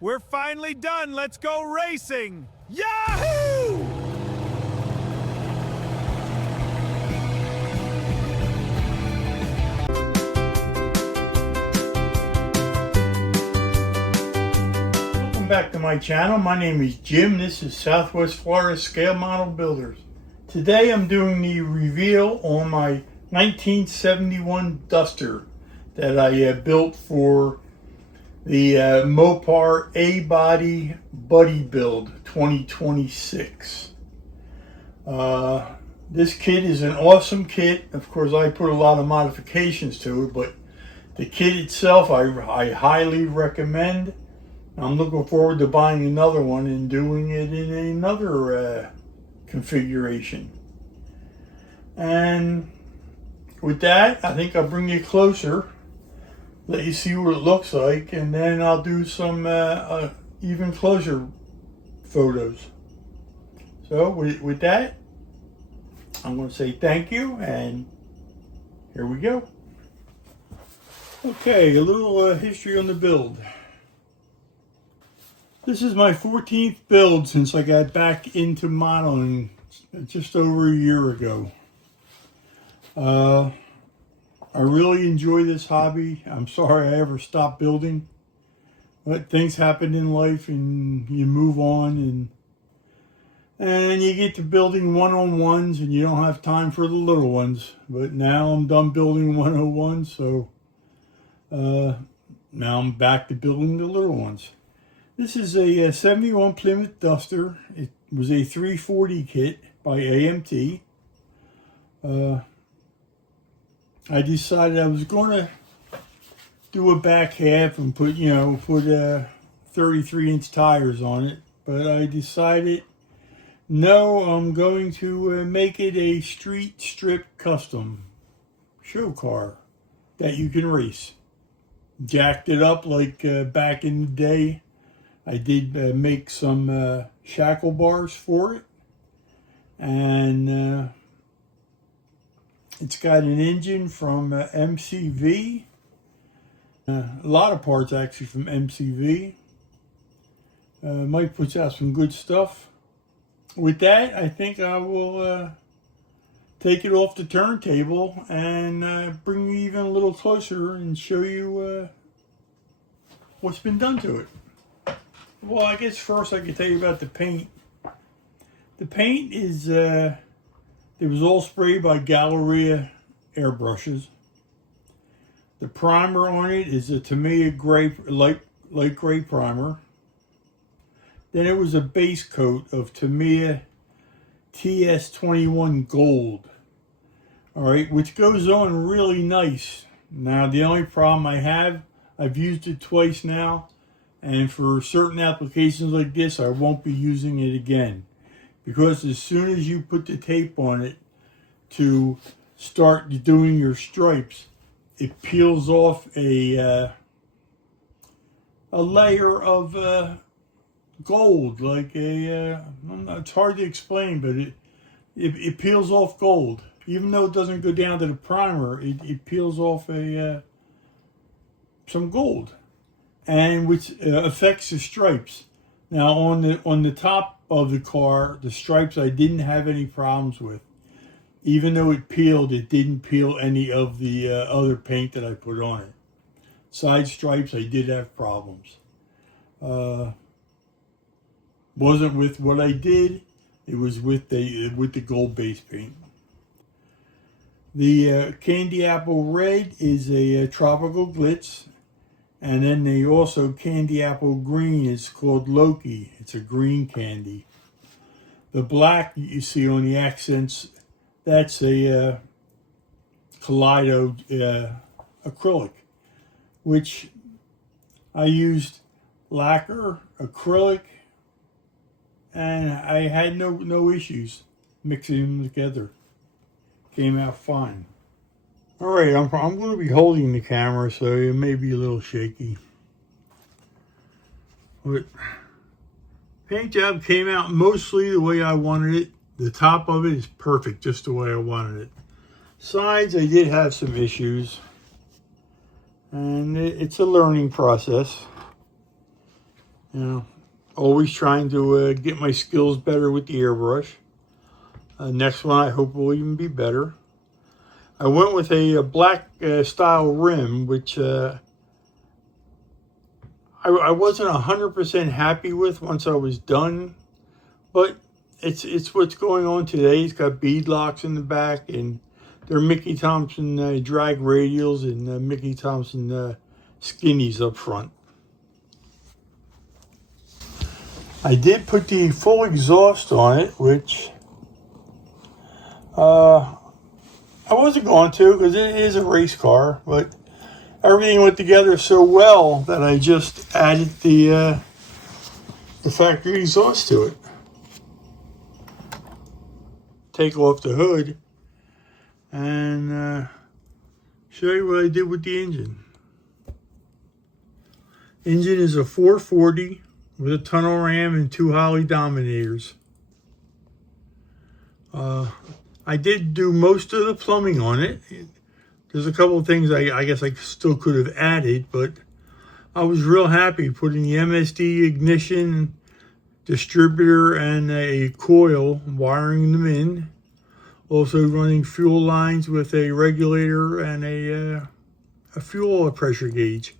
We're finally done. Let's go racing. Yahoo! Welcome back to my channel. My name is Jim. This is Southwest Florida Scale Model Builders. Today I'm doing the reveal on my 1971 Duster that I built for the Mopar A-Body Buddy Build 2026. This kit is an awesome kit. Of course, I put a lot of modifications to it, but the kit itself I highly recommend. I'm looking forward to buying another one and doing it in another configuration. And with that, I think I'll bring you closer, let you see what it looks like, and then I'll do some even closer photos. So with that, I'm going to say thank you, and here we go. Okay, a little history on the build. This is my 14th build since I got back into modeling just over a year ago. I really enjoy this hobby. I'm sorry I ever stopped building, but things happen in life and you move on, and you get to building one-on-ones and you don't have time for the little ones. But now I'm done building 101, so now I'm back to building the little ones. This is a 71 Plymouth Duster. It was a 340 kit by AMT. I decided I was going to do a back half and put 33-inch tires on it, but I decided no, I'm going to make it a street strip custom show car that you can race. Jacked it up like back in the day. I did make some shackle bars for it, and it's got an engine from MCV, a lot of parts actually from MCV. Mike puts out some good stuff. With that, I think I will take it off the turntable and bring you even a little closer and show you what's been done to it. Well, I guess first I can tell you about the paint. The paint is, it was all sprayed by Gaahleri airbrushes. The primer on it is a Tamiya gray, light gray primer. Then it was a base coat of Tamiya TS21 Gold. Alright, which goes on really nice. Now, the only problem I have, I've used it twice now. And for certain applications like this, I won't be using it again. Because as soon as you put the tape on it to start doing your stripes, it peels off a layer of gold. Like it's hard to explain, but it peels off gold. Even though it doesn't go down to the primer, it peels off some gold. And which affects the stripes. Now on the top of the car, the stripes I didn't have any problems with. Even though it peeled, it didn't peel any of the other paint that I put on it. Side stripes, I did have problems. Wasn't with what I did. It was with the gold base paint. The Candy Apple Red is a tropical glitz. And then they also Candy Apple Green is called Loki. It's a green candy. The black you see on the accents, that's a Kaleido acrylic, which I used lacquer, acrylic, and I had no issues mixing them together. Came out fine. All right, I'm going to be holding the camera, so it may be a little shaky. But paint job came out mostly the way I wanted it. The top of it is perfect, just the way I wanted it. Sides, I did have some issues. And it's a learning process. You know, always trying to get my skills better with the airbrush. Next one I hope will even be better. I went with a black style rim, which I wasn't 100% happy with once I was done, but it's what's going on today. It's got bead locks in the back, and they're Mickey Thompson drag radials and Mickey Thompson skinnies up front. I did put the full exhaust on it, which I wasn't going to because it is a race car, but everything went together so well that I just added the factory exhaust to it. Take off the hood and show you what I did with the engine. Engine is a 440 with a tunnel ram and 2 Holley Dominators. I did do most of the plumbing on it. There's a couple of things I guess I still could have added, but I was real happy putting the MSD ignition, distributor, and a coil, wiring them in. Also running fuel lines with a regulator and a fuel pressure gauge.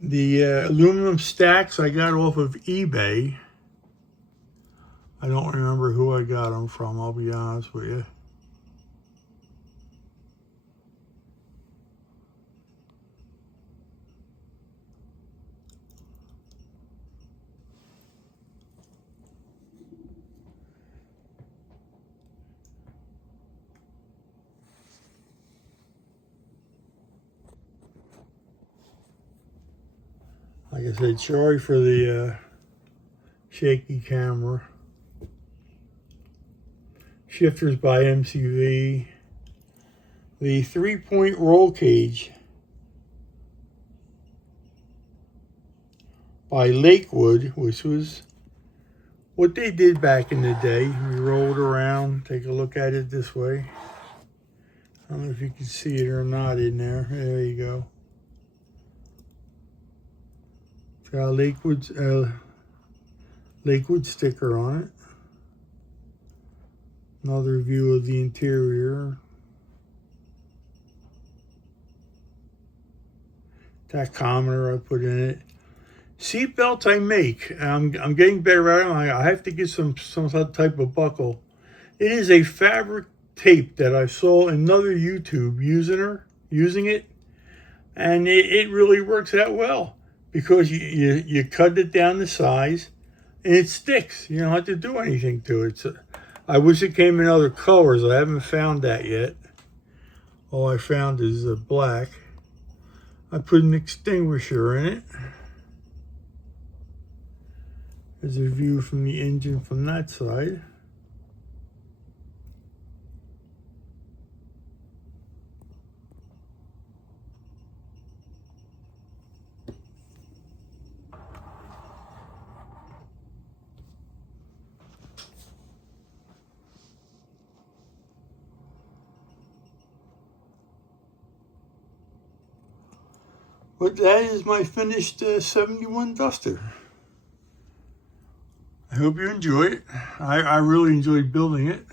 The aluminum stacks I got off of eBay. I don't remember who I got them from, I'll be honest with you. Like I said, sorry for the shaky camera. Shifters by MCV. The 3-point roll cage by Lakewood, which was what they did back in the day. We rolled around, take a look at it this way. I don't know if you can see it or not in there. There you go. It's got a Lakewood sticker on it. Another view of the interior. Tachometer I put in it. Seat belt I make. I'm getting better at it. I have to get some type of buckle. It is a fabric tape that I saw another YouTube using it, and it really works out well because you cut it down to size and it sticks. You don't have to do anything to it. So I wish it came in other colors. I haven't found that yet. All I found is black. I put an extinguisher in it. There's a view from the engine from that side. But that is my finished 71 Duster. I hope you enjoy it. I really enjoyed building it.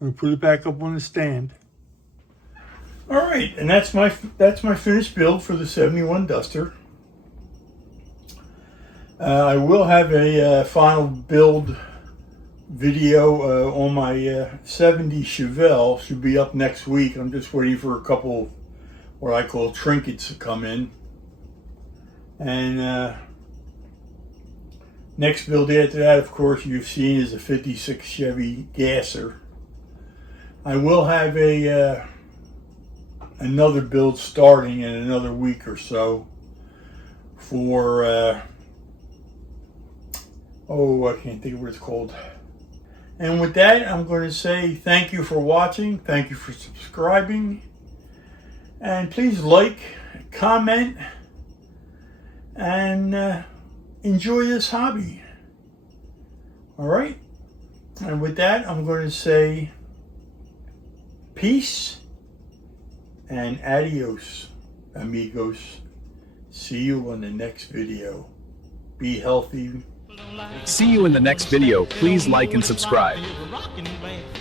I'm gonna put it back up on the stand. All right, and that's my finished build for the 71 Duster. I will have a final build video on my 70 Chevelle. Should be up next week. I'm just waiting for a couple of what I call trinkets to come in. And next build after that, of course, you've seen is a 56 Chevy Gasser. I will have another build starting in another week or so for I can't think of what it's called. And with that, I'm going to say thank you for watching. Thank you for subscribing. And please like, comment, and enjoy this hobby. All right? And with that, I'm going to say peace and adios. amigos. See you on the next video. Be healthy. See you in the next video. Please like and subscribe.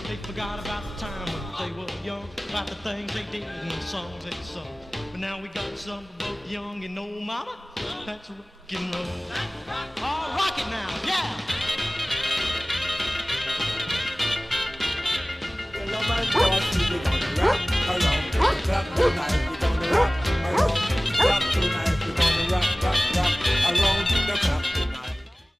They forgot about the time when they were young, about the things they did and the songs they sung. But now we got some both young and old, mama. That's rock and roll. Oh, rock it now, yeah. Well, I'm on the rock around the clock tonight. We're gonna rock around.